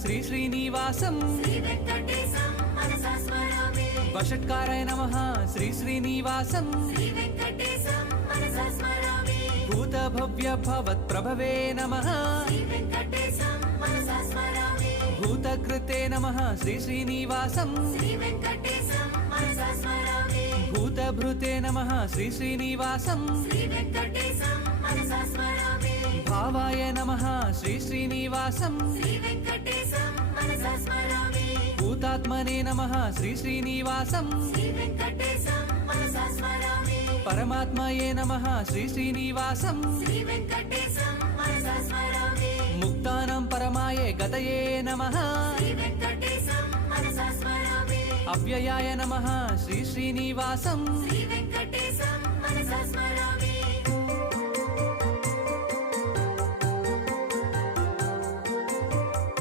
శ్రీ శ్రీనివాసం వషట్కారాయ నమః శ్రీ శ్రీనివాసం భూత భవ్య భవత్ ప్రభవే నమః భూతకృతే నమః శ్రీ శ్రీనివాసం భూతభృతే నమః శ్రీ శ్రీనివాసం భావాయ నమః శ్రీ శ్రీనివాసం భూతాత్మనే నమః శ్రీ శ్రీనివాసం పరమాత్మయే నమః శ్రీ శ్రీనివాసం ముక్తానం పరమాయే గతయే నమః అవ్యయాయ నమః శ్రీ శ్రీనివాసం